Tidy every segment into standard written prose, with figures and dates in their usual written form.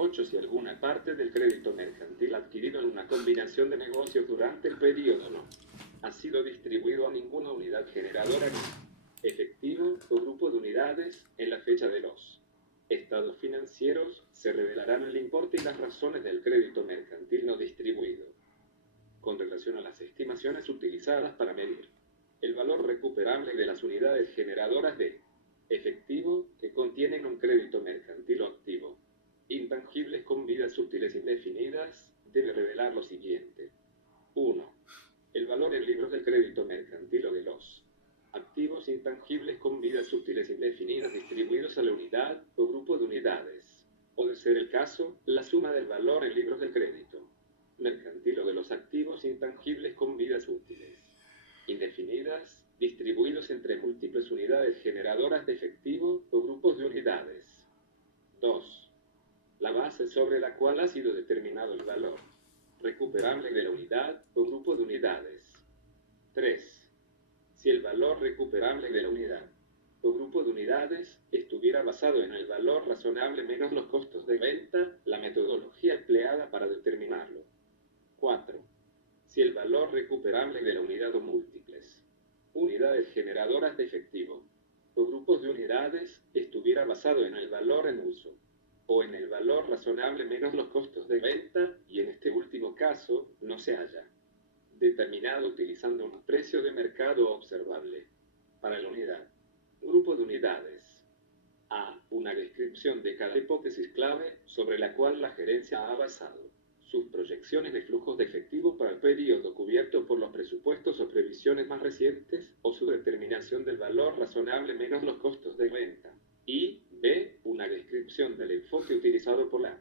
8. Si alguna parte del crédito mercantil adquirido en una combinación de negocios durante el periodo no ha sido distribuido a ninguna unidad generadora ni efectivo o grupo de unidades en la fecha de los estados financieros, se revelarán el importe y las razones del crédito mercantil no distribuido. Con relación a las estimaciones utilizadas para medir el valor recuperable de las unidades generadoras de efectivo que contienen un crédito mercantil o activo intangibles con vidas útiles indefinidas, debe revelar lo siguiente. 1. El valor en libros del crédito mercantil o de los activos intangibles con vidas útiles indefinidas distribuidos a la unidad o grupo de unidades, o de ser el caso, la suma del valor en libros del crédito mercantil o de los activos intangibles con vidas útiles indefinidas distribuidos entre múltiples unidades generadoras de efectivo o grupos de unidades. 2. La base sobre la cual ha sido determinado el valor recuperable de la unidad o grupo de unidades. 3. Si el valor recuperable de la unidad o grupo de unidades estuviera basado en el valor razonable menos los costos de venta, la metodología empleada para determinarlo. 4. Si el valor recuperable de la unidad o múltiples unidades generadoras de efectivo o grupos de unidades estuviera basado en el valor en uso o en el valor razonable menos los costos de venta, y en este último caso no se haya determinado utilizando un precio de mercado observable para la unidad, grupo de unidades. A. Una descripción de cada hipótesis clave sobre la cual la gerencia ha basado sus proyecciones de flujos de efectivo para el periodo cubierto por los presupuestos o previsiones más recientes, o su determinación del valor razonable menos los costos de venta. Y B. Una descripción del enfoque utilizado por la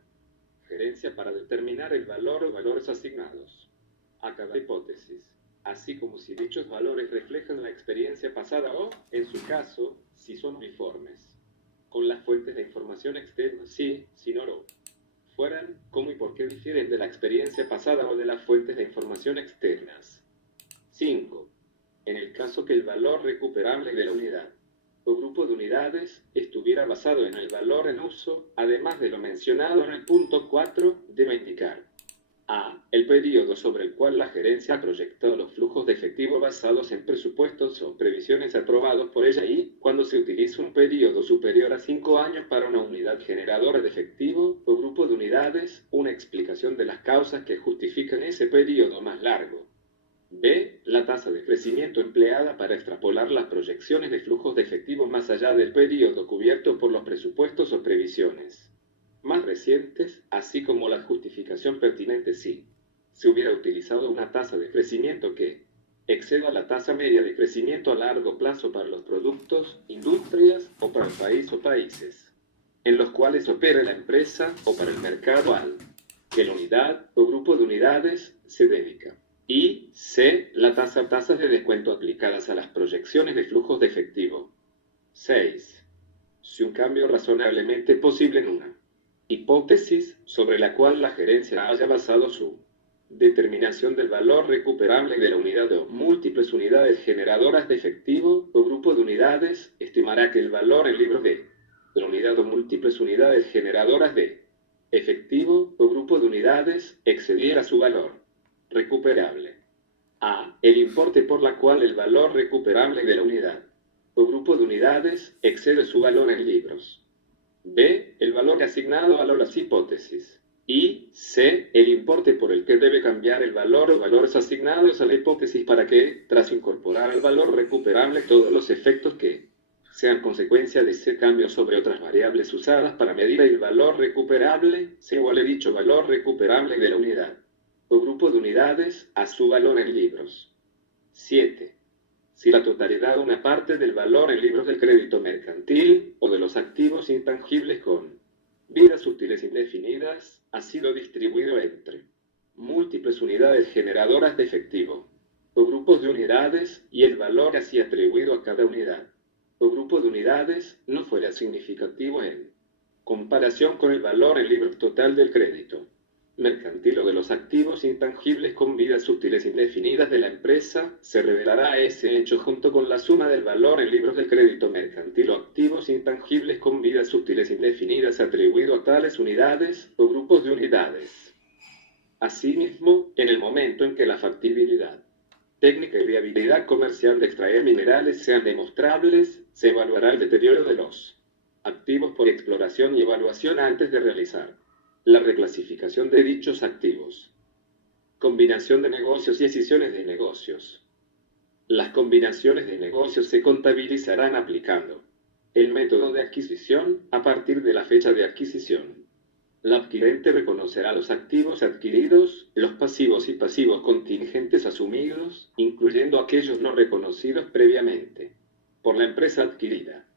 gerencia para determinar el valor o valores asignados a cada hipótesis, así como si dichos valores reflejan la experiencia pasada o, en su caso, si son uniformes con las fuentes de información externas, si no fueran, cómo y por qué difieren de la experiencia pasada o de las fuentes de información externas. 5. En el caso que el valor recuperable de la unidad o grupo de unidades estuviera basado en el valor en uso, además de lo mencionado en el punto 4, debe indicar: A. El periodo sobre el cual la gerencia ha proyectado los flujos de efectivo basados en presupuestos o previsiones aprobados por ella, y, cuando se utiliza un periodo superior a 5 años para una unidad generadora de efectivo o grupo de unidades, una explicación de las causas que justifican ese periodo más largo. B. La tasa de crecimiento empleada para extrapolar las proyecciones de flujos de efectivo más allá del periodo cubierto por los presupuestos o previsiones más recientes, así como la justificación pertinente si se hubiera utilizado una tasa de crecimiento que exceda la tasa media de crecimiento a largo plazo para los productos, industrias o para el país o países en los cuales opera la empresa, o para el mercado al que la unidad o grupo de unidades se dedica. Y C. Tasas de descuento aplicadas a las proyecciones de flujos de efectivo. 6. Si un cambio razonablemente posible en una hipótesis sobre la cual la gerencia haya basado su determinación del valor recuperable de la unidad o múltiples unidades generadoras de efectivo o grupo de unidades, estimará que el valor en libros de la unidad o múltiples unidades generadoras de efectivo o grupo de unidades excediera su valor recuperable. A. El importe por la cual el valor recuperable de la unidad o grupo de unidades excede su valor en libros. B. El valor asignado a las hipótesis. Y C. El importe por el que debe cambiar el valor o valores asignados a la hipótesis para que, tras incorporar al valor recuperable todos los efectos que sean consecuencia de ese cambio sobre otras variables usadas para medir el valor recuperable, sea igual a dicho valor recuperable de la unidad o grupo de unidades a su valor en libros. 7. Si la totalidad de una parte del valor en libros del crédito mercantil o de los activos intangibles con vidas útiles indefinidas ha sido distribuido entre múltiples unidades generadoras de efectivo o grupos de unidades, y el valor así atribuido a cada unidad o grupo de unidades no fuera significativo en comparación con el valor en libros total del crédito mercantil o de los activos intangibles con vidas útiles indefinidas de la empresa, se revelará ese hecho junto con la suma del valor en libros de crédito mercantil o activos intangibles con vidas útiles indefinidas atribuido a tales unidades o grupos de unidades. Asimismo, en el momento en que la factibilidad técnica y viabilidad comercial de extraer minerales sean demostrables, se evaluará el deterioro de los activos por exploración y evaluación antes de realizar la reclasificación de dichos activos. Combinación de negocios y escisiones de negocios. Las combinaciones de negocios se contabilizarán aplicando el método de adquisición a partir de la fecha de adquisición. La adquirente reconocerá los activos adquiridos, los pasivos y pasivos contingentes asumidos, incluyendo aquellos no reconocidos previamente por la empresa adquirida.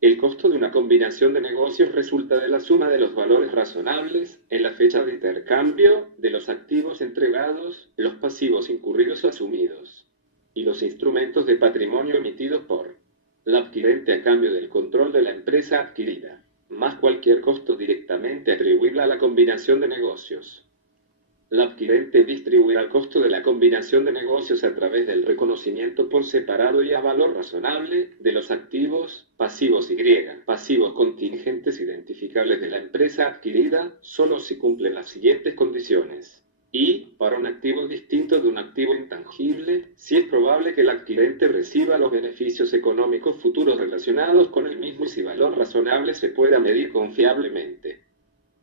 El costo de una combinación de negocios resulta de la suma de los valores razonables en la fecha de intercambio de los activos entregados, los pasivos incurridos o asumidos, y los instrumentos de patrimonio emitidos por la adquirente a cambio del control de la empresa adquirida, más cualquier costo directamente atribuible a la combinación de negocios. La adquirente distribuirá el costo de la combinación de negocios a través del reconocimiento por separado y a valor razonable de los activos, pasivos y pasivos contingentes identificables de la empresa adquirida, solo si cumplen las siguientes condiciones. Y, para un activo distinto de un activo intangible, si es probable que el adquirente reciba los beneficios económicos futuros relacionados con el mismo y si valor razonable se pueda medir confiablemente.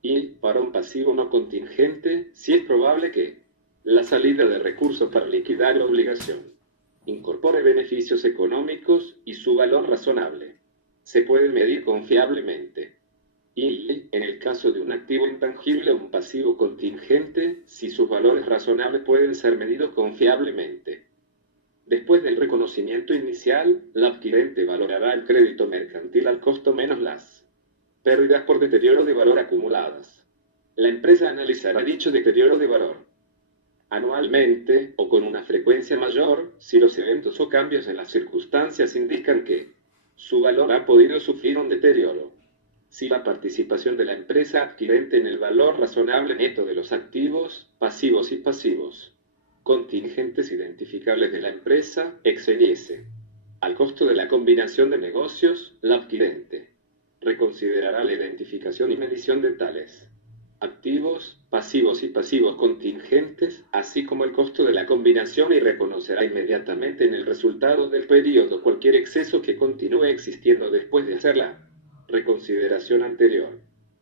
Y, para un pasivo no contingente, si es probable que la salida de recursos para liquidar la obligación incorpore beneficios económicos y su valor razonable se puede medir confiablemente. Y, en el caso de un activo intangible o un pasivo contingente, si sus valores razonables pueden ser medidos confiablemente. Después del reconocimiento inicial, la adquirente valorará el crédito mercantil al costo menos las pérdidas por deterioro de valor acumuladas. La empresa analizará dicho deterioro de valor anualmente o con una frecuencia mayor si los eventos o cambios en las circunstancias indican que su valor ha podido sufrir un deterioro. Si la participación de la empresa adquirente en el valor razonable neto de los activos, pasivos y pasivos contingentes identificables de la empresa excediese al costo de la combinación de negocios, la adquirente reconsiderará la identificación y medición de tales activos, pasivos y pasivos contingentes, así como el costo de la combinación y reconocerá inmediatamente en el resultado del periodo cualquier exceso que continúe existiendo después de hacer la reconsideración anterior.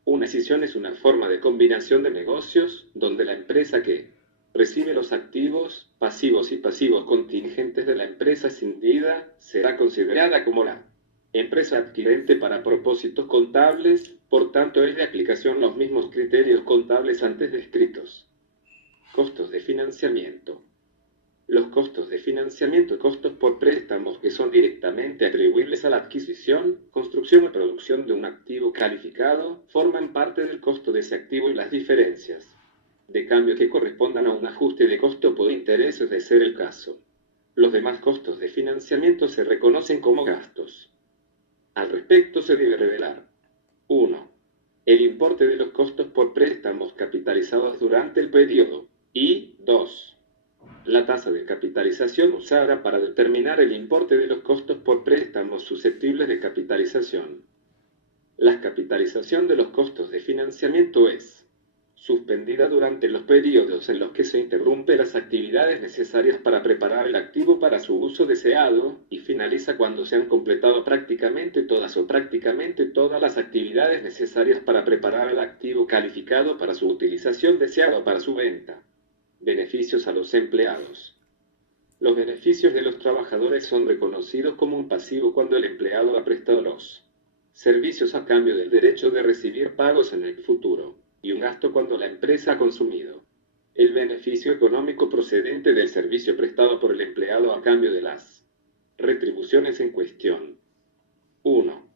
Una escisión es una forma de combinación de negocios donde la empresa que recibe los activos, pasivos y pasivos contingentes de la empresa escindida será considerada como la empresa adquirente para propósitos contables, por tanto es de aplicación los mismos criterios contables antes descritos. Costos de financiamiento. Los costos de financiamiento y costos por préstamos que son directamente atribuibles a la adquisición, construcción o producción de un activo calificado forman parte del costo de ese activo y las diferencias de cambio que correspondan a un ajuste de costo por intereses de ser el caso. Los demás costos de financiamiento se reconocen como gastos. Al respecto se debe revelar 1. El importe de los costos por préstamos capitalizados durante el periodo y 2. La tasa de capitalización usada para determinar el importe de los costos por préstamos susceptibles de capitalización. La capitalización de los costos de financiamiento es suspendida durante los periodos en los que se interrumpen las actividades necesarias para preparar el activo para su uso deseado y finaliza cuando se han completado prácticamente todas las actividades necesarias para preparar el activo calificado para su utilización deseada o para su venta. Beneficios a los empleados. Los beneficios de los trabajadores son reconocidos como un pasivo cuando el empleado ha prestado los servicios a cambio del derecho de recibir pagos en el futuro, y un gasto cuando la empresa ha consumido el beneficio económico procedente del servicio prestado por el empleado a cambio de las retribuciones en cuestión. 1.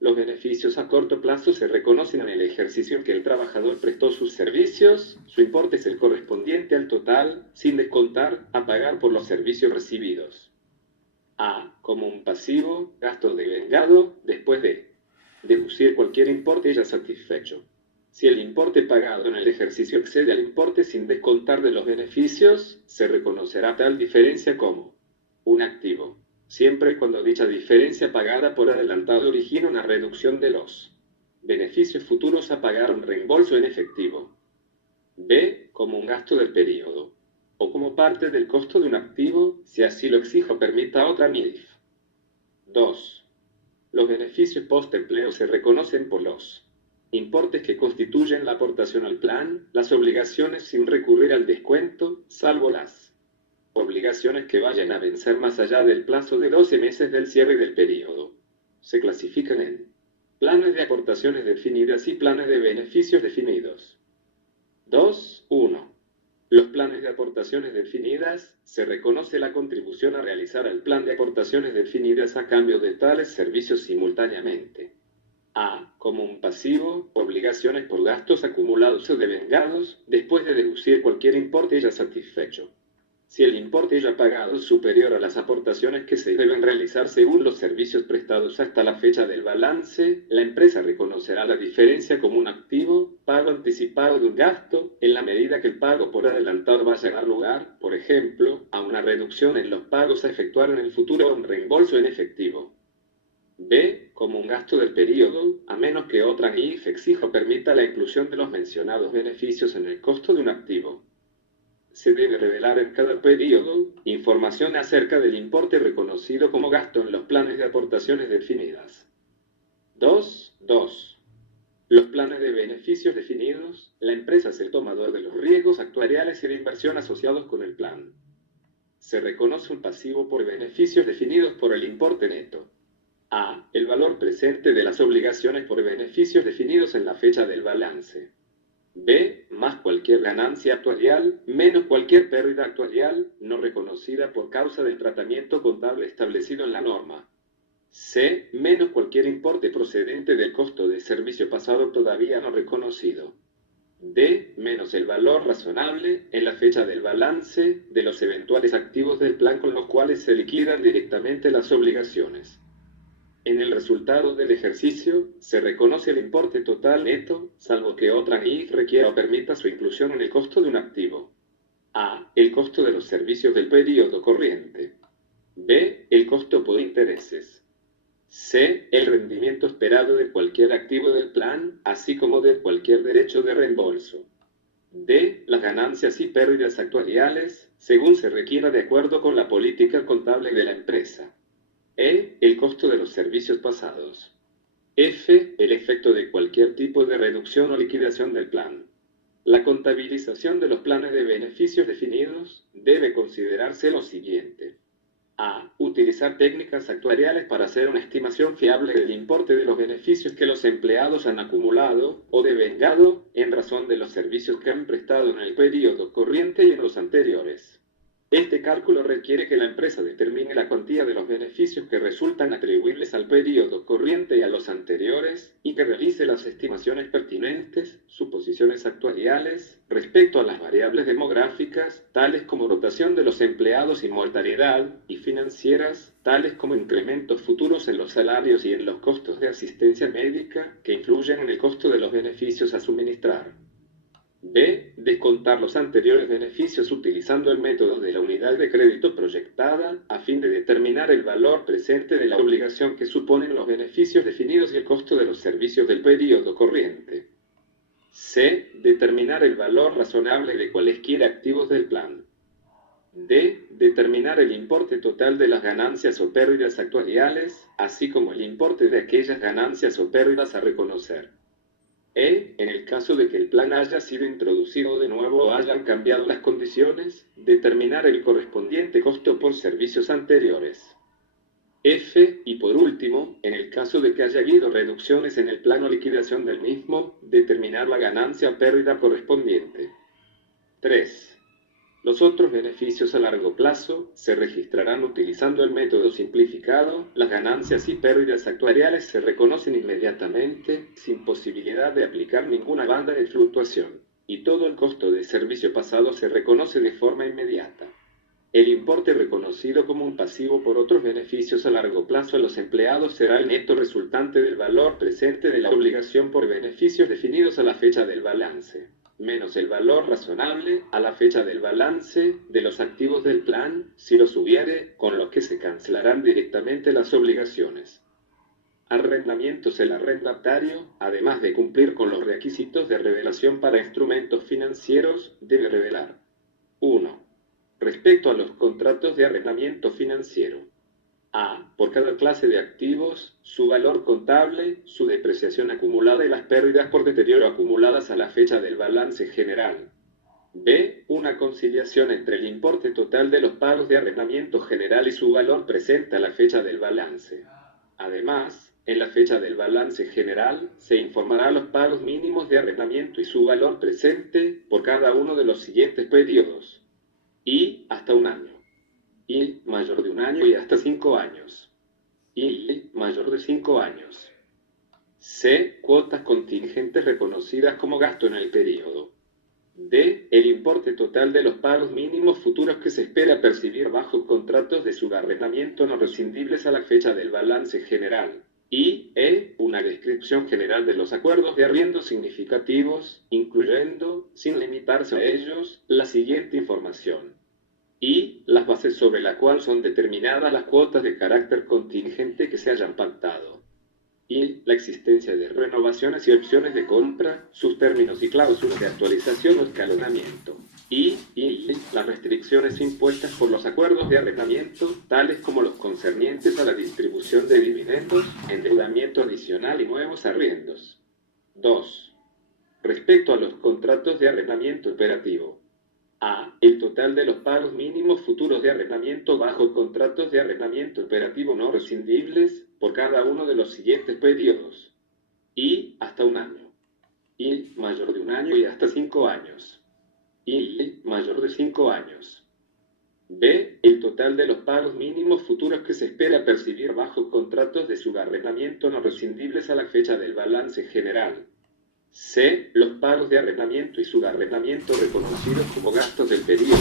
Los beneficios a corto plazo se reconocen en el ejercicio en que el trabajador prestó sus servicios, su importe es el correspondiente al total, sin descontar, a pagar por los servicios recibidos. A. Como un pasivo, gasto devengado, después de deducir cualquier importe ya satisfecho. Si el importe pagado en el ejercicio excede al importe sin descontar de los beneficios, se reconocerá tal diferencia como un activo, siempre y cuando dicha diferencia pagada por adelantado origina una reducción de los beneficios futuros a pagar un reembolso en efectivo. B. Como un gasto del periodo, o como parte del costo de un activo, si así lo exige o permita otra MIDIF. 2. Los beneficios post-empleo se reconocen por los importes que constituyen la aportación al plan, las obligaciones sin recurrir al descuento, salvo las obligaciones que vayan a vencer más allá del plazo de 12 meses del cierre del periodo. Se clasifican en planes de aportaciones definidas y planes de beneficios definidos. 2.1. Los planes de aportaciones definidas, se reconoce la contribución a realizar al plan de aportaciones definidas a cambio de tales servicios simultáneamente. A. Como un pasivo, obligaciones por gastos acumulados o devengados, después de deducir cualquier importe ya satisfecho. Si el importe ya pagado es superior a las aportaciones que se deben realizar según los servicios prestados hasta la fecha del balance, la empresa reconocerá la diferencia como un activo, pago anticipado de un gasto, en la medida que el pago por adelantado vaya a dar lugar, por ejemplo, a una reducción en los pagos a efectuar en el futuro o un reembolso en efectivo. B. Como un gasto del periodo, a menos que otra MIF exija o permita la inclusión de los mencionados beneficios en el costo de un activo. Se debe revelar en cada periodo información acerca del importe reconocido como gasto en los planes de aportaciones definidas. 2.2. Los planes de beneficios definidos, la empresa es el tomador de los riesgos actuariales y de inversión asociados con el plan. Se reconoce un pasivo por beneficios definidos por el importe neto. A. El valor presente de las obligaciones por beneficios definidos en la fecha del balance. B. Más cualquier ganancia actuarial, menos cualquier pérdida actuarial no reconocida por causa del tratamiento contable establecido en la norma. C. Menos cualquier importe procedente del costo de servicio pasado todavía no reconocido. D. Menos el valor razonable en la fecha del balance de los eventuales activos del plan con los cuales se liquidan directamente las obligaciones. En el resultado del ejercicio, se reconoce el importe total neto, salvo que otra MIF requiera o permita su inclusión en el costo de un activo. A. El costo de los servicios del periodo corriente. B. El costo por intereses. C. El rendimiento esperado de cualquier activo del plan, así como de cualquier derecho de reembolso. D. Las ganancias y pérdidas actuariales, según se requiera de acuerdo con la política contable de la empresa. E. El costo de los servicios pasados. F. El efecto de cualquier tipo de reducción o liquidación del plan. La contabilización de los planes de beneficios definidos debe considerarse lo siguiente. A. Utilizar técnicas actuariales para hacer una estimación fiable del importe de los beneficios que los empleados han acumulado o devengado en razón de los servicios que han prestado en el periodo corriente y en los anteriores. Este cálculo requiere que la empresa determine la cuantía de los beneficios que resultan atribuibles al periodo corriente y a los anteriores, y que realice las estimaciones pertinentes, suposiciones actuariales, respecto a las variables demográficas, tales como rotación de los empleados y mortalidad, y financieras, tales como incrementos futuros en los salarios y en los costos de asistencia médica, que influyen en el costo de los beneficios a suministrar. B. Descontar los anteriores beneficios utilizando el método de la unidad de crédito proyectada a fin de determinar el valor presente de la obligación que suponen los beneficios definidos y el costo de los servicios del periodo corriente. C. Determinar el valor razonable de cualesquiera activos del plan. D. Determinar el importe total de las ganancias o pérdidas actuariales, así como el importe de aquellas ganancias o pérdidas a reconocer. E. En el caso de que el plan haya sido introducido de nuevo o hayan cambiado las condiciones, determinar el correspondiente costo por servicios anteriores. F. Y por último, en el caso de que haya habido reducciones en el plan o liquidación del mismo, determinar la ganancia o pérdida correspondiente. 3. Los otros beneficios a largo plazo se registrarán utilizando el método simplificado. Las ganancias y pérdidas actuariales se reconocen inmediatamente, sin posibilidad de aplicar ninguna banda de fluctuación, y todo el costo de servicio pasado se reconoce de forma inmediata. El importe reconocido como un pasivo por otros beneficios a largo plazo a los empleados será el neto resultante del valor presente de la obligación por beneficios definidos a la fecha del balance, menos el valor razonable a la fecha del balance de los activos del plan, si los hubiere, con lo que se cancelarán directamente las obligaciones. Arrendamientos. El arrendatario, además de cumplir con los requisitos de revelación para instrumentos financieros, debe revelar: 1. Respecto a los contratos de arrendamiento financiero: A. Por cada clase de activos, su valor contable, su depreciación acumulada y las pérdidas por deterioro acumuladas a la fecha del balance general. B. Una conciliación entre el importe total de los pagos de arrendamiento general y su valor presente a la fecha del balance. Además, en la fecha del balance general, se informará los pagos mínimos de arrendamiento y su valor presente por cada uno de los siguientes periodos. Y hasta un año. Y mayor de un año y hasta 5 años. Y mayor de 5 años. C. Cuotas contingentes reconocidas como gasto en el periodo. D. El importe total de los pagos mínimos futuros que se espera percibir bajo contratos de subarrendamiento no rescindibles a la fecha del balance general. Y E. Una descripción general de los acuerdos de arriendo significativos, incluyendo, sin limitarse a ellos, la siguiente información. Y las bases sobre la cual son determinadas las cuotas de carácter contingente que se hayan pactado. Y la existencia de renovaciones y opciones de compra, sus términos y cláusulas de actualización o escalonamiento. Y las restricciones impuestas por los acuerdos de arrendamiento, tales como los concernientes a la distribución de dividendos, endeudamiento adicional y nuevos arriendos. 2. Respecto a los contratos de arrendamiento operativo: A. El total de los pagos mínimos futuros de arrendamiento bajo contratos de arrendamiento operativo no rescindibles por cada uno de los siguientes periodos. Y hasta un año. Y mayor de un año y hasta 5 años. Y mayor de 5 años. B. El total de los pagos mínimos futuros que se espera percibir bajo contratos de subarrendamiento no rescindibles a la fecha del balance general. C. Los pagos de arrendamiento y subarrendamiento reconocidos como gastos del periodo,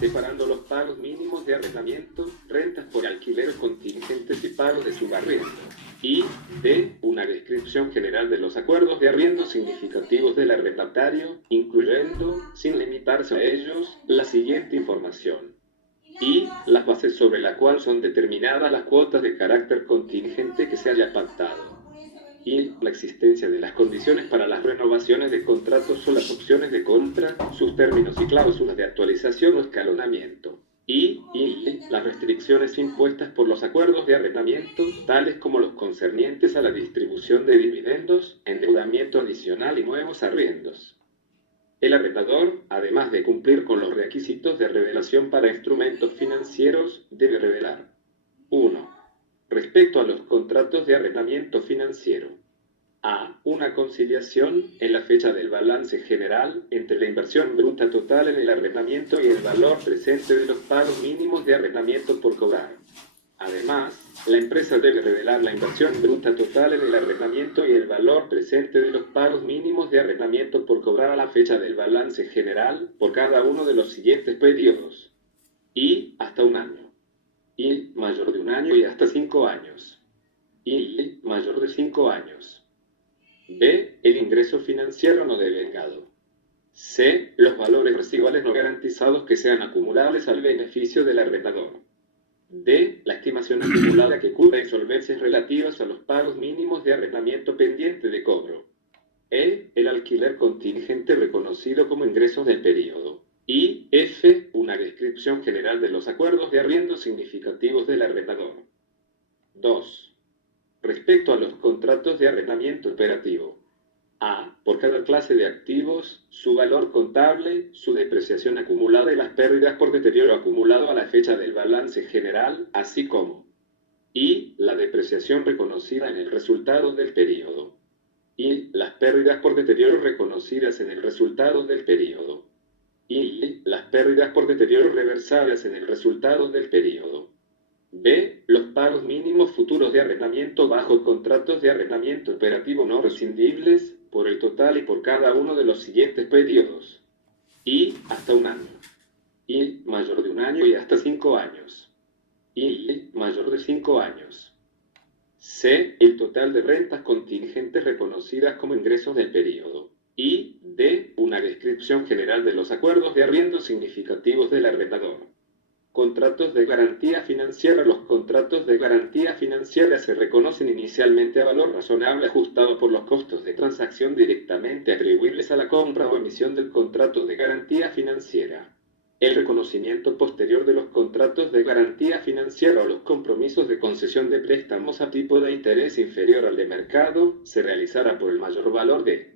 separando los pagos mínimos de arrendamiento, rentas por alquiler contingentes y pagos de subarriendo. Y D. Una descripción general de los acuerdos de arriendo significativos del arrendatario, incluyendo, sin limitarse a ellos, la siguiente información. Y las bases sobre la cual son determinadas las cuotas de carácter contingente que se haya pactado. Y la existencia de las condiciones para las renovaciones de contratos o las opciones de compra, sus términos y cláusulas de actualización o escalonamiento. Y las restricciones impuestas por los acuerdos de arrendamiento, tales como los concernientes a la distribución de dividendos, endeudamiento adicional y nuevos arriendos. El arrendador, además de cumplir con los requisitos de revelación para instrumentos financieros, debe revelar: 1. Respecto a los contratos de arrendamiento financiero: A. Una conciliación, en la fecha del balance general, entre la inversión bruta total en el arrendamiento y el valor presente de los pagos mínimos de arrendamiento por cobrar. Además, la empresa debe revelar la inversión bruta total en el arrendamiento y el valor presente de los pagos mínimos de arrendamiento por cobrar a la fecha del balance general por cada uno de los siguientes periodos. Y hasta un año. Y mayor de un año y hasta 5 años. Y mayor de 5 años. B. El ingreso financiero no devengado. C. Los valores residuales no garantizados que sean acumulables al beneficio del arrendador. D. La estimación acumulada que cubra insolvencias relativas a los pagos mínimos de arrendamiento pendiente de cobro. E. El alquiler contingente reconocido como ingresos del periodo. Y F. Una descripción general de los acuerdos de arriendo significativos del arrendador. 2. Respecto a los contratos de arrendamiento operativo: A. Por cada clase de activos, su valor contable, su depreciación acumulada y las pérdidas por deterioro acumulado a la fecha del balance general, así como y la depreciación reconocida en el resultado del periodo. Y las pérdidas por deterioro reconocidas en el resultado del periodo. Y las pérdidas por deterioro reversadas en el resultado del periodo. B. Los pagos mínimos futuros de arrendamiento bajo contratos de arrendamiento operativo no rescindibles por el total y por cada uno de los siguientes periodos. Y hasta un año. y mayor de 1 año y hasta 5 años. Y mayor de 5 años. C. El total de rentas contingentes reconocidas como ingresos del periodo. Y D. Una descripción general de los acuerdos de arriendo significativos del arrendador. Contratos de garantía financiera. Los contratos de garantía financiera se reconocen inicialmente a valor razonable ajustado por los costos de transacción directamente atribuibles a la compra o emisión del contrato de garantía financiera. El reconocimiento posterior de los contratos de garantía financiera o los compromisos de concesión de préstamos a tipo de interés inferior al de mercado se realizará por el mayor valor de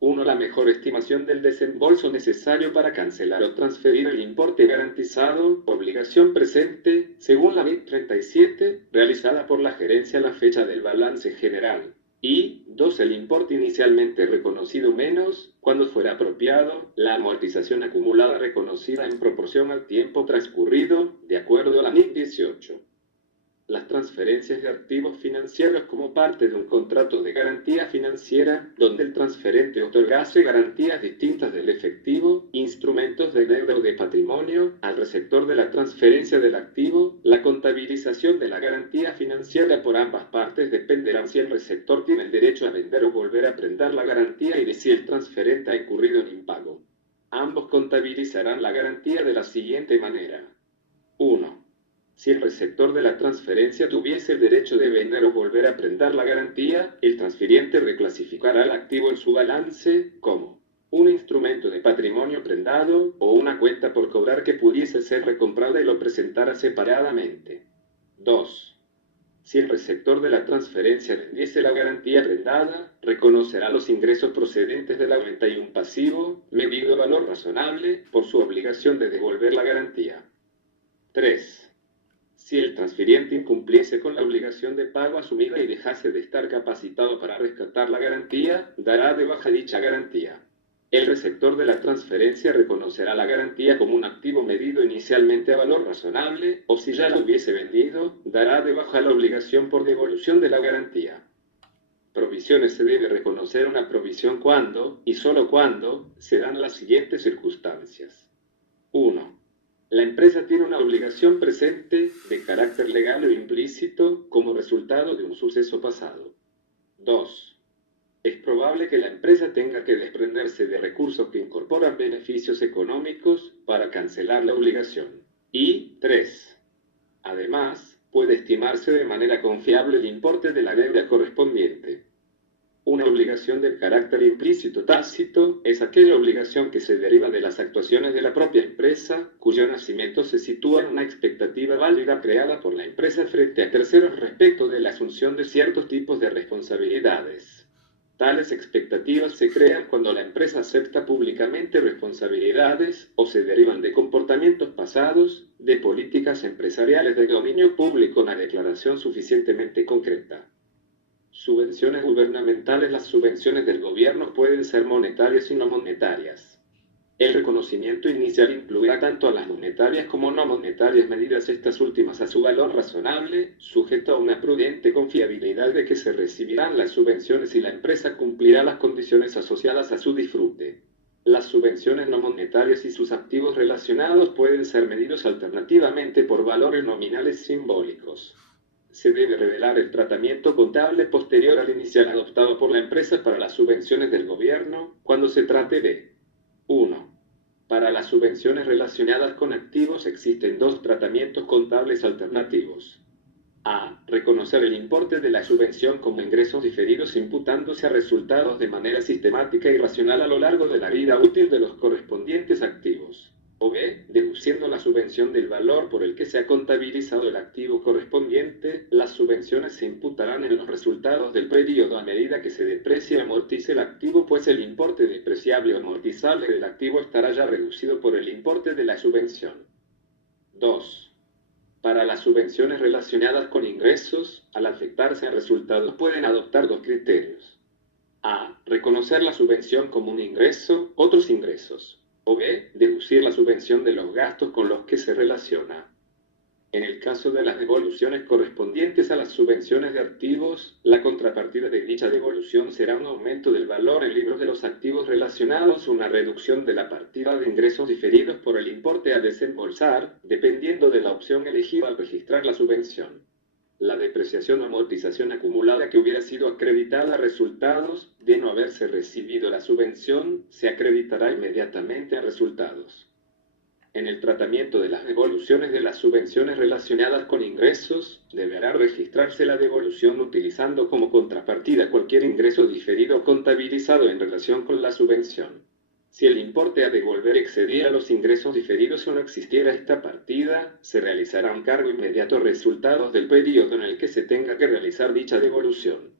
1. La mejor estimación del desembolso necesario para cancelar o transferir el importe garantizado, obligación presente, según la MIP 37, realizada por la gerencia a la fecha del balance general. Y 2. El importe inicialmente reconocido menos, cuando fuera apropiado, la amortización acumulada reconocida en proporción al tiempo transcurrido, de acuerdo a la MIP 18. Las transferencias de activos financieros como parte de un contrato de garantía financiera, donde el transferente otorgase garantías distintas del efectivo, instrumentos de deuda o de patrimonio, al receptor de la transferencia del activo. La contabilización de la garantía financiera por ambas partes dependerá si el receptor tiene el derecho a vender o volver a prestar la garantía y de si el transferente ha incurrido en impago. Ambos contabilizarán la garantía de la siguiente manera. 1. Si el receptor de la transferencia tuviese el derecho de vender o volver a prestar la garantía, el transfiriente reclasificará el activo en su balance como un instrumento de patrimonio prendado o una cuenta por cobrar que pudiese ser recomprada y lo presentará separadamente. 2. Si el receptor de la transferencia vendiese la garantía prendada, reconocerá los ingresos procedentes de la venta y un pasivo, medido a valor razonable, por su obligación de devolver la garantía. 3. Si el transfiriente incumpliese con la obligación de pago asumida y dejase de estar capacitado para rescatar la garantía, dará de baja dicha garantía. El receptor de la transferencia reconocerá la garantía como un activo medido inicialmente a valor razonable, o si ya la hubiese vendido, dará de baja la obligación por devolución de la garantía. Provisiones. Se debe reconocer una provisión cuando, y solo cuando, se dan las siguientes circunstancias. 1. La empresa tiene una obligación presente de carácter legal o implícito como resultado de un suceso pasado. 2. Es probable que la empresa tenga que desprenderse de recursos que incorporan beneficios económicos para cancelar la obligación. Y 3. Además, puede estimarse de manera confiable el importe de la deuda correspondiente. Una obligación de carácter implícito tácito es aquella obligación que se deriva de las actuaciones de la propia empresa, cuyo nacimiento se sitúa en una expectativa válida creada por la empresa frente a terceros respecto de la asunción de ciertos tipos de responsabilidades. Tales expectativas se crean cuando la empresa acepta públicamente responsabilidades o se derivan de comportamientos pasados, de políticas empresariales de dominio público. Una declaración suficientemente concreta. Subvenciones gubernamentales. Las subvenciones del gobierno pueden ser monetarias y no monetarias. El reconocimiento inicial incluirá tanto a las monetarias como no monetarias, medidas estas últimas a su valor razonable, sujeto a una prudente confiabilidad de que se recibirán las subvenciones y la empresa cumplirá las condiciones asociadas a su disfrute. Las subvenciones no monetarias y sus activos relacionados pueden ser medidos alternativamente por valores nominales simbólicos. Se debe revelar el tratamiento contable posterior al inicial adoptado por la empresa para las subvenciones del gobierno, cuando se trate de 1. Para las subvenciones relacionadas con activos existen dos tratamientos contables alternativos. A. Reconocer el importe de la subvención como ingresos diferidos imputándose a resultados de manera sistemática y racional a lo largo de la vida útil de los correspondientes activos. O B. Deduciendo la subvención del valor por el que se ha contabilizado el activo correspondiente, las subvenciones se imputarán en los resultados del periodo a medida que se deprecie y amortice el activo, pues el importe depreciable o amortizable del activo estará ya reducido por el importe de la subvención. 2. Para las subvenciones relacionadas con ingresos, al afectarse a resultados pueden adoptar dos criterios. A. Reconocer la subvención como un ingreso, otros ingresos. O B. Deducir la subvención de los gastos con los que se relaciona. En el caso de las devoluciones correspondientes a las subvenciones de activos, la contrapartida de dicha devolución será un aumento del valor en libros de los activos relacionados, una reducción de la partida de ingresos diferidos por el importe a desembolsar, dependiendo de la opción elegida al registrar la subvención. La depreciación o amortización acumulada que hubiera sido acreditada a resultados de no haberse recibido la subvención se acreditará inmediatamente a resultados. En el tratamiento de las devoluciones de las subvenciones relacionadas con ingresos, deberá registrarse la devolución utilizando como contrapartida cualquier ingreso diferido contabilizado en relación con la subvención. Si el importe a devolver excediera los ingresos diferidos o no existiera esta partida, se realizará un cargo inmediato a resultados del periodo en el que se tenga que realizar dicha devolución.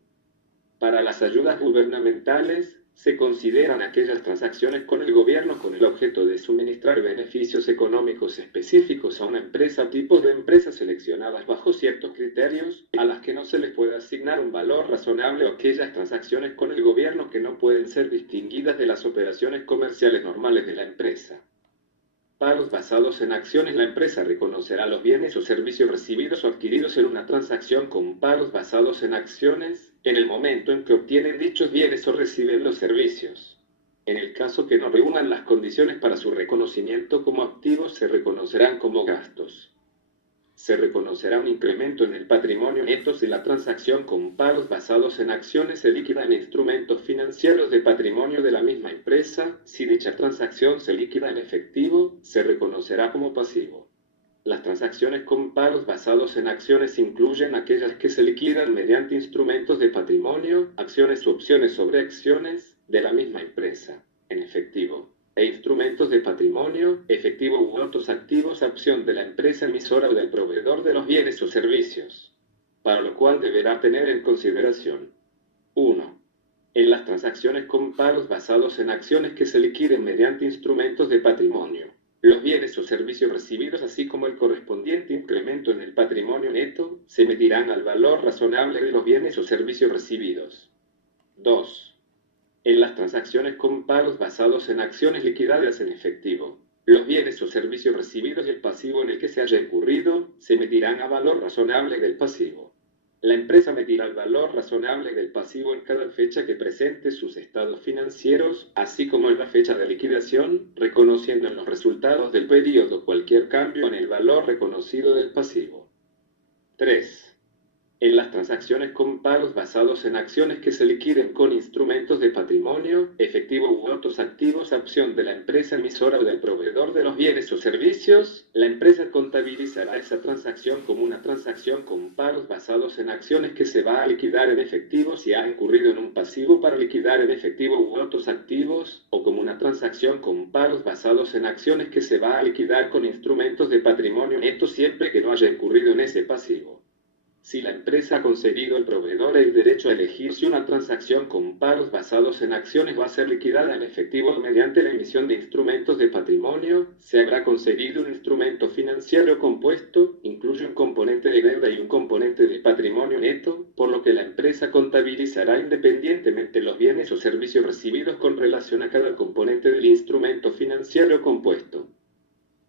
Para las ayudas gubernamentales, se consideran aquellas transacciones con el gobierno con el objeto de suministrar beneficios económicos específicos a una empresa o tipos de empresas seleccionadas bajo ciertos criterios, a las que no se les puede asignar un valor razonable, o aquellas transacciones con el gobierno que no pueden ser distinguidas de las operaciones comerciales normales de la empresa. Pagos basados en acciones. La empresa reconocerá los bienes o servicios recibidos o adquiridos en una transacción con pagos basados en acciones en el momento en que obtienen dichos bienes o reciben los servicios. En el caso que no reúnan las condiciones para su reconocimiento como activos, se reconocerán como gastos. Se reconocerá un incremento en el patrimonio neto si la transacción con pagos basados en acciones se liquida en instrumentos financieros de patrimonio de la misma empresa. Si dicha transacción se liquida en efectivo, se reconocerá como pasivo. Las transacciones con pagos basados en acciones incluyen aquellas que se liquidan mediante instrumentos de patrimonio, acciones u opciones sobre acciones de la misma empresa, en efectivo, e instrumentos de patrimonio, efectivo u otros activos a opción de la empresa emisora o del proveedor de los bienes o servicios, para lo cual deberá tener en consideración: 1. En las transacciones con pagos basados en acciones que se liquiden mediante instrumentos de patrimonio, los bienes o servicios recibidos, así como el correspondiente incremento en el patrimonio neto, se medirán al valor razonable de los bienes o servicios recibidos. 2. En las transacciones con pagos basados en acciones liquidadas en efectivo, los bienes o servicios recibidos y el pasivo en el que se haya incurrido se medirán a valor razonable del pasivo. La empresa medirá el valor razonable del pasivo en cada fecha que presente sus estados financieros, así como en la fecha de liquidación, reconociendo en los resultados del periodo cualquier cambio en el valor reconocido del pasivo. 3. En las transacciones con pagos basados en acciones que se liquiden con instrumentos de patrimonio, efectivo u otros activos a opción de la empresa emisora o del proveedor de los bienes o servicios, la empresa contabilizará esa transacción como una transacción con pagos basados en acciones que se va a liquidar en efectivo si ha incurrido en un pasivo para liquidar en efectivo u otros activos, o como una transacción con pagos basados en acciones que se va a liquidar con instrumentos de patrimonio neto siempre que no haya incurrido en ese pasivo. Si la empresa ha concedido al proveedor el derecho a elegir si una transacción con pagos basados en acciones va a ser liquidada en efectivo mediante la emisión de instrumentos de patrimonio, se habrá concedido un instrumento financiero compuesto, incluye un componente de deuda y un componente de patrimonio neto, por lo que la empresa contabilizará independientemente los bienes o servicios recibidos con relación a cada componente del instrumento financiero compuesto.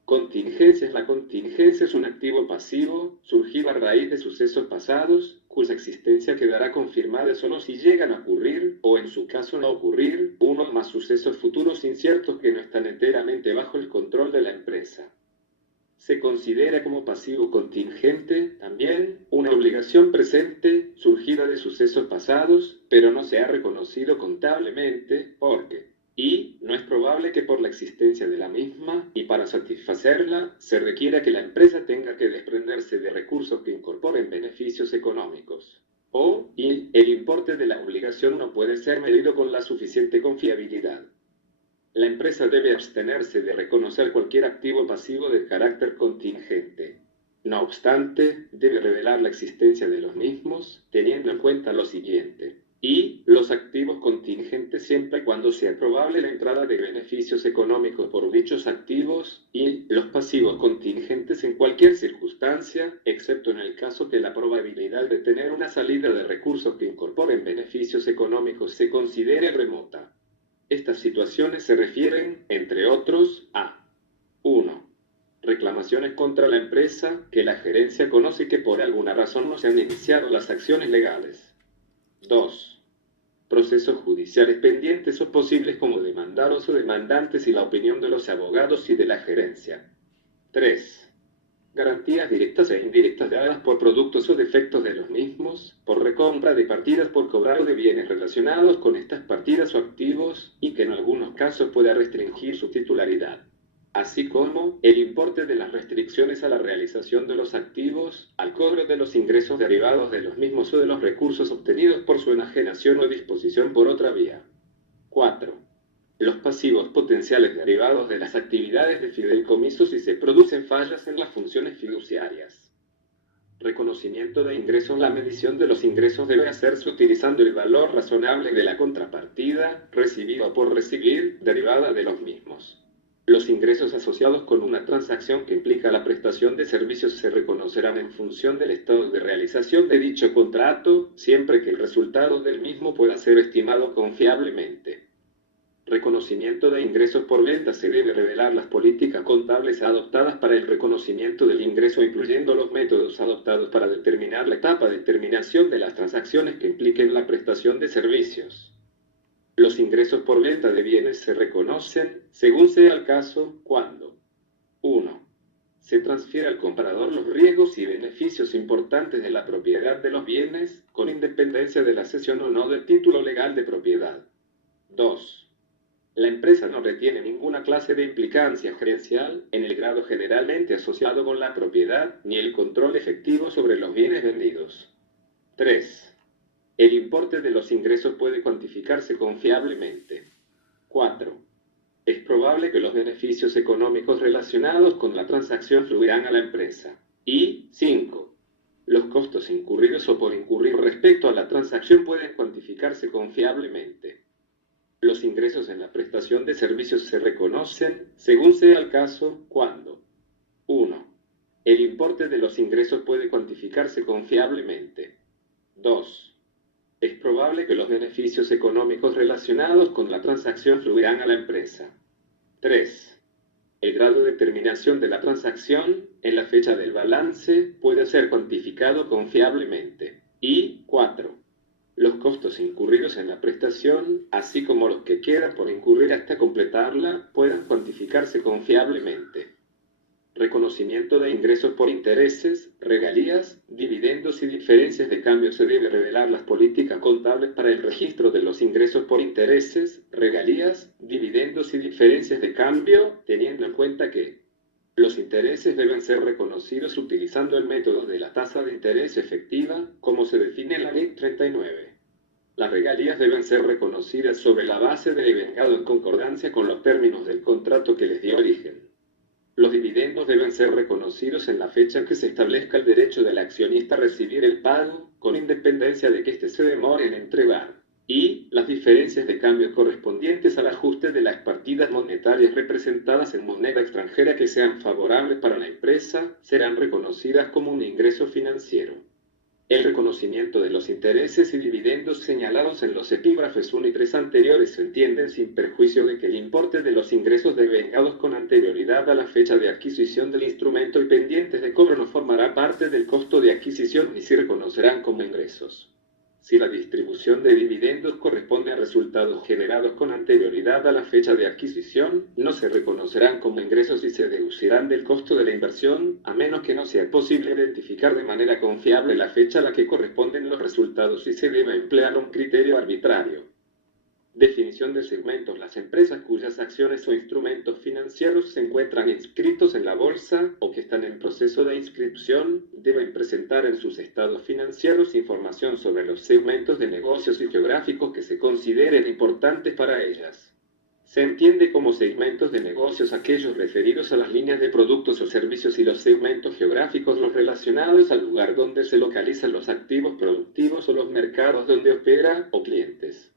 Contingencias. La contingencia es un activo pasivo, surgido a raíz de sucesos pasados, cuya existencia quedará confirmada solo si llegan a ocurrir, o en su caso no ocurrir, uno o más sucesos futuros inciertos que no están enteramente bajo el control de la empresa. Se considera como pasivo contingente, también, una obligación presente, surgida de sucesos pasados, pero no se ha reconocido contablemente, porque y no es probable que por la existencia de la misma, y para satisfacerla, se requiera que la empresa tenga que desprenderse de recursos que incorporen beneficios económicos. Y el importe de la obligación no puede ser medido con la suficiente confiabilidad. La empresa debe abstenerse de reconocer cualquier activo pasivo de carácter contingente. No obstante, debe revelar la existencia de los mismos, teniendo en cuenta lo siguiente: y los activos contingentes siempre y cuando sea probable la entrada de beneficios económicos por dichos activos, y los pasivos contingentes en cualquier circunstancia, excepto en el caso que la probabilidad de tener una salida de recursos que incorporen beneficios económicos se considere remota. Estas situaciones se refieren, entre otros, a 1. Reclamaciones contra la empresa que la gerencia conoce que por alguna razón no se han iniciado las acciones legales. 2. Procesos judiciales pendientes o posibles como demandados o demandantes y la opinión de los abogados y de la gerencia. 3. Garantías directas e indirectas dadas por productos o defectos de los mismos, por recompra de partidas por cobrar de bienes relacionados con estas partidas o activos, y que en algunos casos pueda restringir su titularidad. Así como el importe de las restricciones a la realización de los activos, al cobro de los ingresos derivados de los mismos o de los recursos obtenidos por su enajenación o disposición por otra vía. 4. Los pasivos potenciales derivados de las actividades de fideicomiso si se producen fallas en las funciones fiduciarias. Reconocimiento de ingresos. La medición de los ingresos debe hacerse utilizando el valor razonable de la contrapartida, recibida o por recibir, derivada de los mismos. Los ingresos asociados con una transacción que implica la prestación de servicios se reconocerán en función del estado de realización de dicho contrato, siempre que el resultado del mismo pueda ser estimado confiablemente. Reconocimiento de ingresos por venta. Se debe revelar las políticas contables adoptadas para el reconocimiento del ingreso, incluyendo los métodos adoptados para determinar la etapa de terminación de las transacciones que impliquen la prestación de servicios. Los ingresos por venta de bienes se reconocen, según sea el caso, cuando 1. Se transfiere al comprador los riesgos y beneficios importantes de la propiedad de los bienes, con independencia de la cesión o no del título legal de propiedad. 2. La empresa no retiene ninguna clase de implicancia gerencial, en el grado generalmente asociado con la propiedad, ni el control efectivo sobre los bienes vendidos. 3. El importe de los ingresos puede cuantificarse confiablemente. 4. Es probable que los beneficios económicos relacionados con la transacción fluirán a la empresa. Y 5. Los costos incurridos o por incurrir respecto a la transacción pueden cuantificarse confiablemente. Los ingresos en la prestación de servicios se reconocen, según sea el caso, cuando 1. El importe de los ingresos puede cuantificarse confiablemente. 2. Es probable que los beneficios económicos relacionados con la transacción fluirán a la empresa. 3. El grado de terminación de la transacción, en la fecha del balance, puede ser cuantificado confiablemente. Y 4. Los costos incurridos en la prestación, así como los que quedan por incurrir hasta completarla, puedan cuantificarse confiablemente. Reconocimiento de ingresos por intereses, regalías, dividendos y diferencias de cambio. Se debe revelar las políticas contables para el registro de los ingresos por intereses, regalías, dividendos y diferencias de cambio, teniendo en cuenta que los intereses deben ser reconocidos utilizando el método de la tasa de interés efectiva, como se define en la Ley 39. Las regalías deben ser reconocidas sobre la base de devengado en concordancia con los términos del contrato que les dio origen. Los dividendos deben ser reconocidos en la fecha en que se establezca el derecho del accionista a recibir el pago, con independencia de que éste se demore en entregar. Y las diferencias de cambio correspondientes al ajuste de las partidas monetarias representadas en moneda extranjera que sean favorables para la empresa serán reconocidas como un ingreso financiero. El reconocimiento de los intereses y dividendos señalados en los epígrafes 1 y 3 anteriores se entienden sin perjuicio de que el importe de los ingresos devengados con anterioridad a la fecha de adquisición del instrumento y pendientes de cobro no formará parte del costo de adquisición ni se reconocerán como ingresos. Si la distribución de dividendos corresponde a resultados generados con anterioridad a la fecha de adquisición, no se reconocerán como ingresos y se deducirán del costo de la inversión, a menos que no sea posible identificar de manera confiable la fecha a la que corresponden los resultados y se deba emplear un criterio arbitrario. Definición de segmentos. Las empresas cuyas acciones o instrumentos financieros se encuentran inscritos en la bolsa o que están en proceso de inscripción deben presentar en sus estados financieros información sobre los segmentos de negocios y geográficos que se consideren importantes para ellas. Se entiende como segmentos de negocios aquellos referidos a las líneas de productos o servicios y los segmentos geográficos los relacionados al lugar donde se localizan los activos productivos o los mercados donde opera o clientes.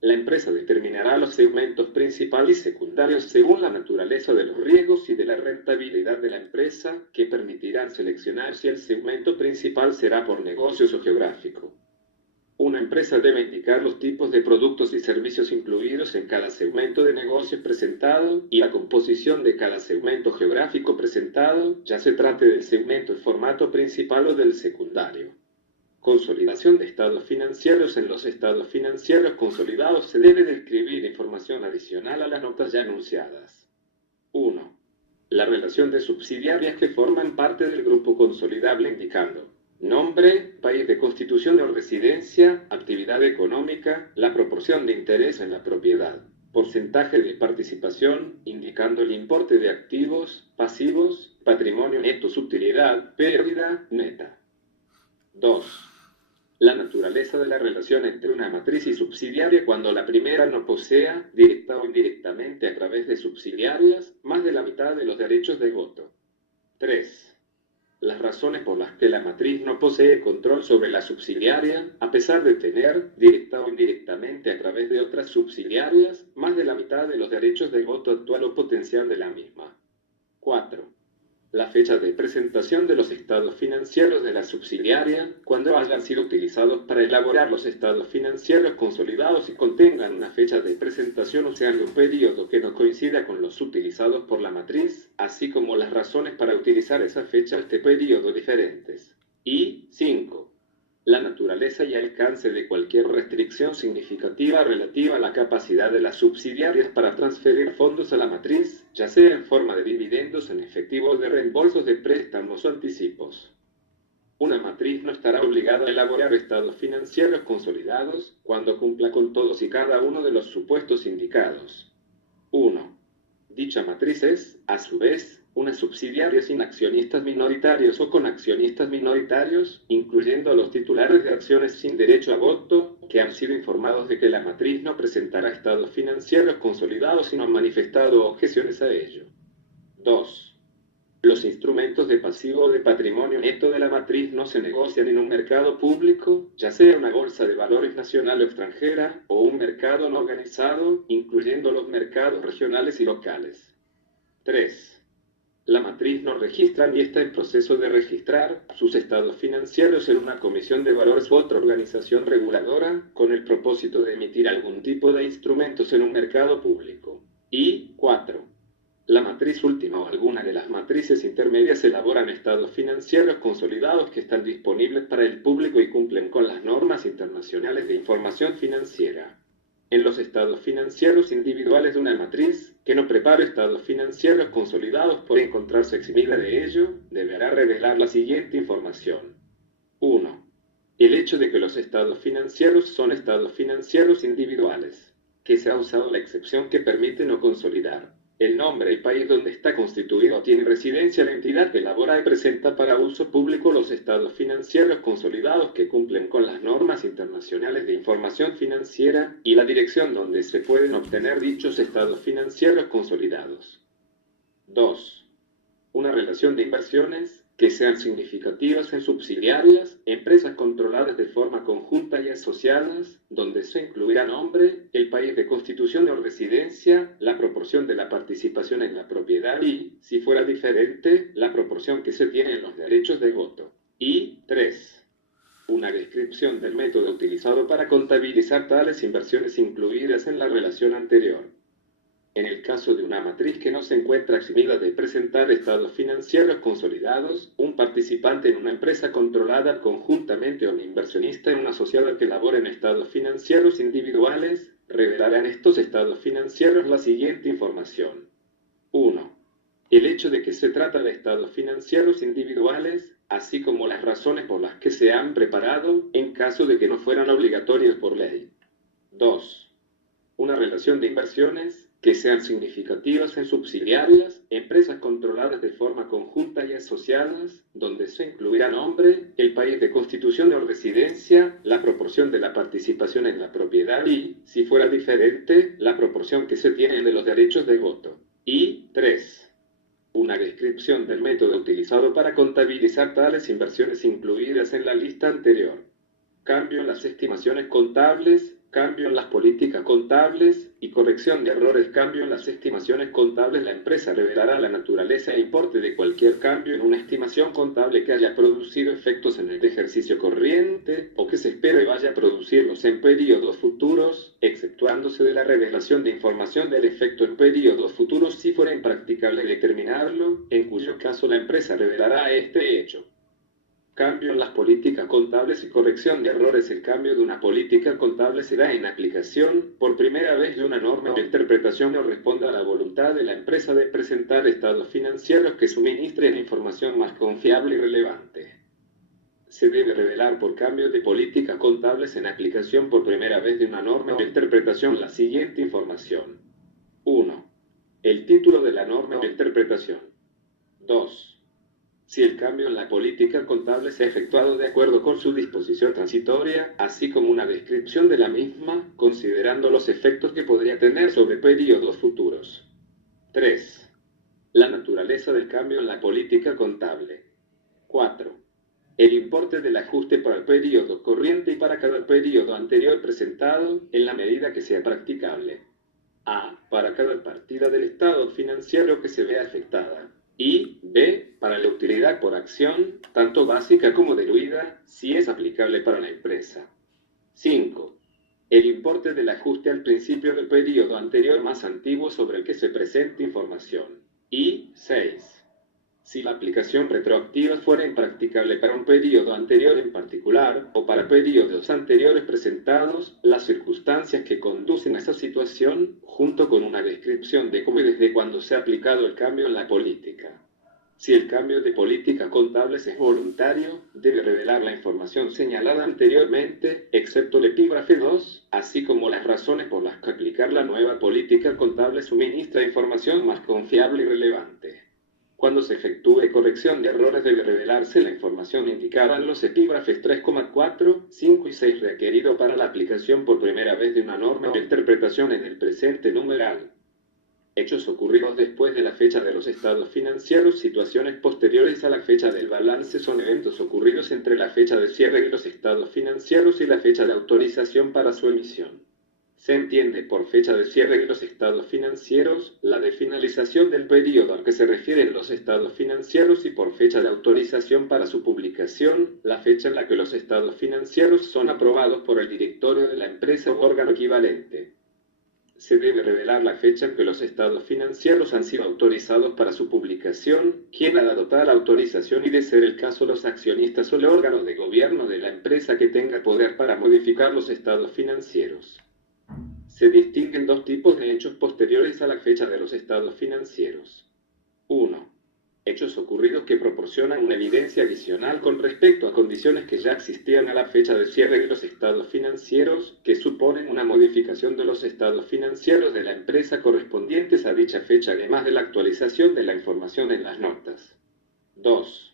La empresa determinará los segmentos principales y secundarios según la naturaleza de los riesgos y de la rentabilidad de la empresa, que permitirán seleccionar si el segmento principal será por negocios o geográfico. Una empresa debe indicar los tipos de productos y servicios incluidos en cada segmento de negocio presentado y la composición de cada segmento geográfico presentado, ya se trate del segmento en formato principal o del secundario. Consolidación de estados financieros. En los estados financieros consolidados se debe describir información adicional a las notas ya anunciadas. 1. La relación de subsidiarias que forman parte del grupo consolidable indicando nombre, país de constitución o residencia, actividad económica, la proporción de interés en la propiedad, porcentaje de participación, indicando el importe de activos, pasivos, patrimonio neto, sutilidad, pérdida neta. 2. La naturaleza de la relación entre una matriz y subsidiaria cuando la primera no posea, directa o indirectamente a través de subsidiarias, más de la mitad de los derechos de voto. 3. Las razones por las que la matriz no posee control sobre la subsidiaria, a pesar de tener, directa o indirectamente a través de otras subsidiarias, más de la mitad de los derechos de voto actual o potencial de la misma. 4. La fecha de presentación de los estados financieros de la subsidiaria, cuando hayan sido utilizados para elaborar los estados financieros consolidados y contengan una fecha de presentación o sean de un periodo que no coincida con los utilizados por la matriz, así como las razones para utilizar esa fecha o este periodo diferentes. Y 5. La naturaleza y alcance de cualquier restricción significativa relativa a la capacidad de las subsidiarias para transferir fondos a la matriz, ya sea en forma de dividendos en efectivo o de reembolsos de préstamos o anticipos. Una matriz no estará obligada a elaborar estados financieros consolidados cuando cumpla con todos y cada uno de los supuestos indicados. 1. Dicha matriz es, a su vez, una subsidiaria sin accionistas minoritarios o con accionistas minoritarios, incluyendo a los titulares de acciones sin derecho a voto, que han sido informados de que la matriz no presentará estados financieros consolidados y no han manifestado objeciones a ello. 2. Los instrumentos de pasivo o de patrimonio neto de la matriz no se negocian en un mercado público, ya sea una bolsa de valores nacional o extranjera, o un mercado no organizado, incluyendo los mercados regionales y locales. 3. La matriz no registra ni está en proceso de registrar sus estados financieros en una comisión de valores u otra organización reguladora con el propósito de emitir algún tipo de instrumentos en un mercado público. Y 4. La matriz última o alguna de las matrices intermedias elaboran estados financieros consolidados que están disponibles para el público y cumplen con las normas internacionales de información financiera. En los estados financieros individuales de una matriz, que no prepare estados financieros consolidados por encontrarse eximida de ello, deberá revelar la siguiente información. 1. El hecho de que los estados financieros son estados financieros individuales, que se ha usado la excepción que permite no consolidar. El nombre y país donde está constituido o tiene residencia la entidad que elabora y presenta para uso público los estados financieros consolidados que cumplen con las normas internacionales de información financiera y la dirección donde se pueden obtener dichos estados financieros consolidados. 2. Una relación de inversiones que sean significativas en subsidiarias, empresas controladas de forma conjunta y asociadas, donde se incluirá nombre, el país de constitución o residencia, la proporción de la participación en la propiedad y, si fuera diferente, la proporción que se tiene en los derechos de voto. Y 3. Una descripción del método utilizado para contabilizar tales inversiones incluidas en la relación anterior. En el caso de una matriz que no se encuentra eximida de presentar estados financieros consolidados, un participante en una empresa controlada conjuntamente o un inversionista en una sociedad que elabore en estados financieros individuales, revelará en estos estados financieros la siguiente información. 1. El hecho de que se trata de estados financieros individuales, así como las razones por las que se han preparado, en caso de que no fueran obligatorios por ley. 2. Una relación de inversiones que sean significativas en subsidiarias, empresas controladas de forma conjunta y asociadas, donde se incluirá nombre, el país de constitución o residencia, la proporción de la participación en la propiedad y, si fuera diferente, la proporción que se tiene de los derechos de voto. Y 3. Una descripción del método utilizado para contabilizar tales inversiones incluidas en la lista anterior. Cambio en las estimaciones contables, Cambio en las políticas contables y corrección de errores. Cambio en las estimaciones contables. La empresa revelará la naturaleza e importe de cualquier cambio en una estimación contable que haya producido efectos en el ejercicio corriente o que se espere vaya a producirlos en periodos futuros, exceptuándose de la revelación de información del efecto en periodos futuros si fuera impracticable determinarlo, en cuyo caso la empresa revelará este hecho. Cambio en las políticas contables y corrección de errores. El cambio de una política contable se da en aplicación por primera vez de una norma o interpretación o responda a la voluntad de la empresa de presentar estados financieros que suministren información más confiable y relevante. Se debe revelar por cambio de políticas contables en aplicación por primera vez de una norma o interpretación la siguiente información. 1. El título de la norma o interpretación. 2. Si el cambio en la política contable se ha efectuado de acuerdo con su disposición transitoria, así como una descripción de la misma, considerando los efectos que podría tener sobre periodos futuros. 3. La naturaleza del cambio en la política contable. 4. El importe del ajuste para el periodo corriente y para cada periodo anterior presentado, en la medida que sea practicable. A. Para cada partida del estado financiero que se vea afectada. Y B. Para la utilidad por acción, tanto básica como diluida, si es aplicable para la empresa. 5. El importe del ajuste al principio del periodo anterior más antiguo sobre el que se presente información. Y 6. Si la aplicación retroactiva fuera impracticable para un periodo anterior en particular, o para periodos anteriores presentados, las circunstancias que conducen a esa situación, junto con una descripción de cómo y desde cuándo se ha aplicado el cambio en la política. Si el cambio de política contables es voluntario, debe revelar la información señalada anteriormente, excepto el epígrafe 2, así como las razones por las que aplicar la nueva política contable suministra información más confiable y relevante. Cuando se efectúe corrección de errores debe revelarse la información indicada en los epígrafes 3,4, 5 y 6 requerido para la aplicación por primera vez de una norma o interpretación en el presente numeral. Hechos ocurridos después de la fecha de los estados financieros. Situaciones posteriores a la fecha del balance son eventos ocurridos entre la fecha de cierre de los estados financieros y la fecha de autorización para su emisión. Se entiende por fecha de cierre de los estados financieros la de finalización del periodo al que se refieren los estados financieros y por fecha de autorización para su publicación, la fecha en la que los estados financieros son aprobados por el directorio de la empresa o órgano equivalente. Se debe revelar la fecha en que los estados financieros han sido autorizados para su publicación, quién ha dado tal autorización y, de ser el caso, los accionistas o el órgano de gobierno de la empresa que tenga poder para modificar los estados financieros. Se distinguen dos tipos de hechos posteriores a la fecha de los estados financieros. 1. Hechos ocurridos que proporcionan una evidencia adicional con respecto a condiciones que ya existían a la fecha de cierre de los estados financieros, que suponen una modificación de los estados financieros de la empresa correspondientes a dicha fecha, además de la actualización de la información en las notas. 2.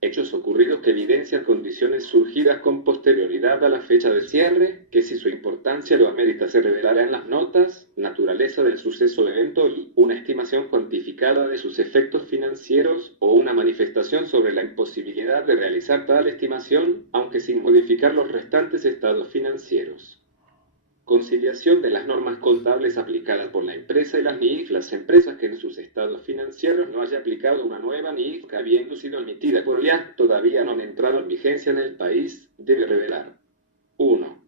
Hechos ocurridos que evidencian condiciones surgidas con posterioridad a la fecha de cierre, que si su importancia lo amerita se revelará en las notas, naturaleza del suceso o evento y una estimación cuantificada de sus efectos financieros o una manifestación sobre la imposibilidad de realizar tal estimación, aunque sin modificar los restantes estados financieros. Conciliación de las normas contables aplicadas por la empresa y las NIF. Las empresas que en sus estados financieros no haya aplicado una nueva NIF que, habiendo sido emitida por ya todavía no han entrado en vigencia en el país, debe revelar: 1.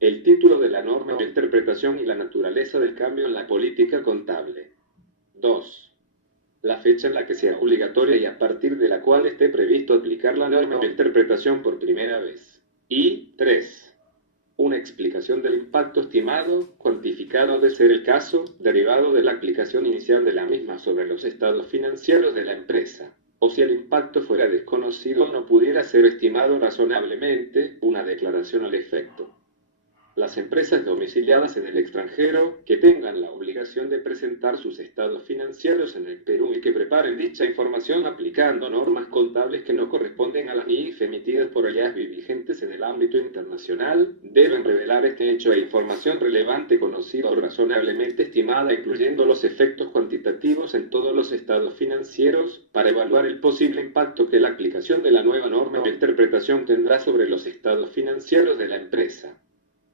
El título de la norma o interpretación y la naturaleza del cambio en la política contable. 2. La fecha en la que sea obligatoria y a partir de la cual esté previsto aplicar la norma o interpretación por primera vez. Y 3. Una explicación del impacto estimado, cuantificado de ser el caso, derivado de la aplicación inicial de la misma sobre los estados financieros de la empresa. O si el impacto fuera desconocido o no pudiera ser estimado razonablemente, una declaración al efecto. Las empresas domiciliadas en el extranjero que tengan la obligación de presentar sus estados financieros en el Perú y que preparen dicha información aplicando normas contables que no corresponden a las NIF emitidas por el IASB vigentes en el ámbito internacional, deben revelar este hecho e información relevante conocida o razonablemente estimada, incluyendo los efectos cuantitativos en todos los estados financieros, para evaluar el posible impacto que la aplicación de la nueva norma o interpretación tendrá sobre los estados financieros de la empresa.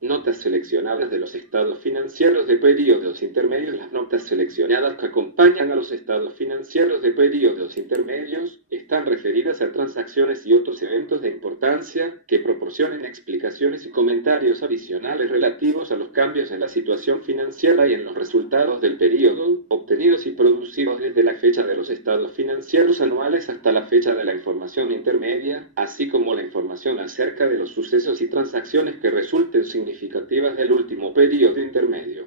Notas seleccionadas de los estados financieros de periodos intermedios. Las notas seleccionadas que acompañan a los estados financieros de periodos intermedios están referidas a transacciones y otros eventos de importancia que proporcionen explicaciones y comentarios adicionales relativos a los cambios en la situación financiera y en los resultados del periodo, obtenidos y producidos desde la fecha de los estados financieros anuales hasta la fecha de la información intermedia, así como la información acerca de los sucesos y transacciones que resulten significativas del último periodo intermedio.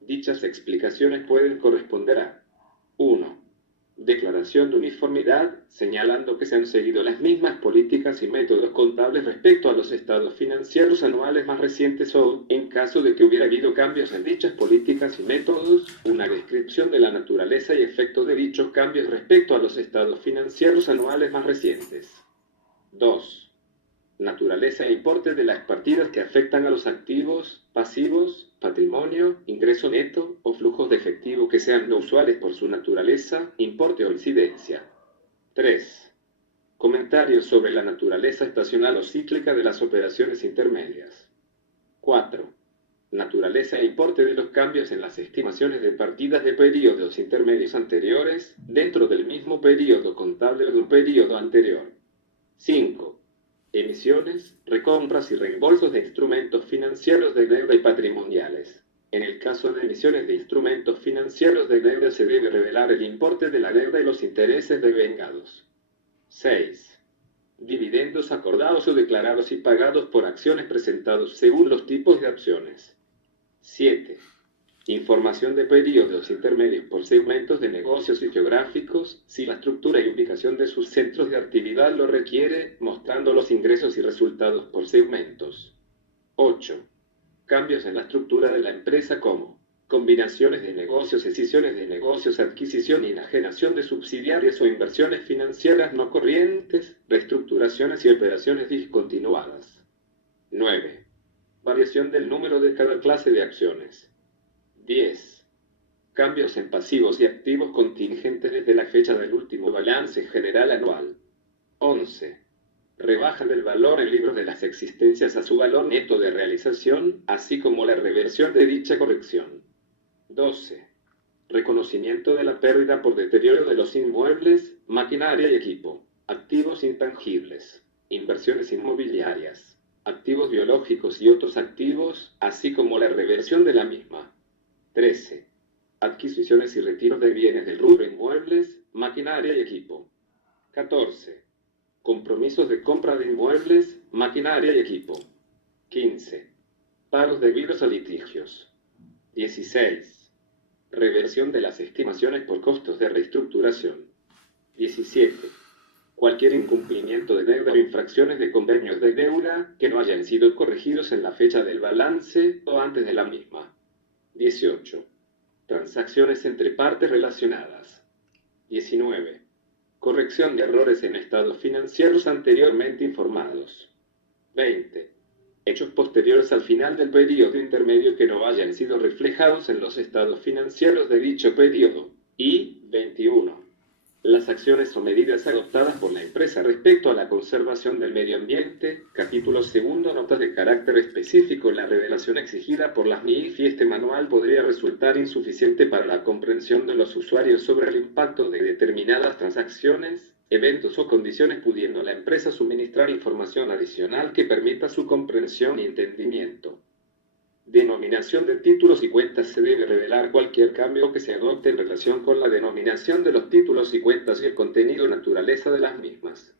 Dichas explicaciones pueden corresponder a 1. Declaración de uniformidad, señalando que se han seguido las mismas políticas y métodos contables respecto a los estados financieros anuales más recientes o, en caso de que hubiera habido cambios en dichas políticas y métodos, una descripción de la naturaleza y efecto de dichos cambios respecto a los estados financieros anuales más recientes. 2. Naturaleza e importe de las partidas que afectan a los activos, pasivos, patrimonio, ingreso neto o flujos de efectivo que sean no usuales por su naturaleza, importe o incidencia. 3. Comentarios sobre la naturaleza estacional o cíclica de las operaciones intermedias. 4. Naturaleza e importe de los cambios en las estimaciones de partidas de periodos intermedios anteriores dentro del mismo periodo contable o de un periodo anterior. 5. Emisiones, recompras y reembolsos de instrumentos financieros de deuda y patrimoniales. En el caso de emisiones de instrumentos financieros de deuda se debe revelar el importe de la deuda y los intereses devengados. 6. Dividendos acordados o declarados y pagados por acciones presentados según los tipos de acciones. 7. Información de periodos intermedios por segmentos de negocios y geográficos, si la estructura y ubicación de sus centros de actividad lo requiere, mostrando los ingresos y resultados por segmentos. 8. Cambios en la estructura de la empresa como combinaciones de negocios, escisiones de negocios, adquisición y enajenación de subsidiarias o inversiones financieras no corrientes, reestructuraciones y operaciones discontinuadas. 9. Variación del número de cada clase de acciones. 10. Cambios en pasivos y activos contingentes desde la fecha del último balance general anual. 11. Rebaja del valor en libros de las existencias a su valor neto de realización, así como la reversión de dicha corrección. 12. Reconocimiento de la pérdida por deterioro de los inmuebles, maquinaria y equipo, activos intangibles, inversiones inmobiliarias, activos biológicos y otros activos, así como la reversión de la misma. 13. Adquisiciones y retiros de bienes del rubro inmuebles, maquinaria y equipo. 14. Compromisos de compra de inmuebles, maquinaria y equipo. 15. Pagos debidos a litigios. 16. Reversión de las estimaciones por costos de reestructuración. 17. Cualquier incumplimiento de deuda o infracciones de convenios de deuda que no hayan sido corregidos en la fecha del balance o antes de la misma. 18. Transacciones entre partes relacionadas. 19. Corrección de errores en estados financieros anteriormente informados. 20. Hechos posteriores al final del periodo intermedio que no hayan sido reflejados en los estados financieros de dicho periodo. Y 21. Las acciones o medidas adoptadas por la empresa respecto a la conservación del medio ambiente, capítulo segundo, notas de carácter específico. La revelación exigida por las NIF y este manual podría resultar insuficiente para la comprensión de los usuarios sobre el impacto de determinadas transacciones, eventos o condiciones, pudiendo la empresa suministrar información adicional que permita su comprensión y entendimiento. Denominación de títulos y cuentas. Se debe revelar cualquier cambio que se adopte en relación con la denominación de los títulos y cuentas y el contenido y naturaleza de las mismas.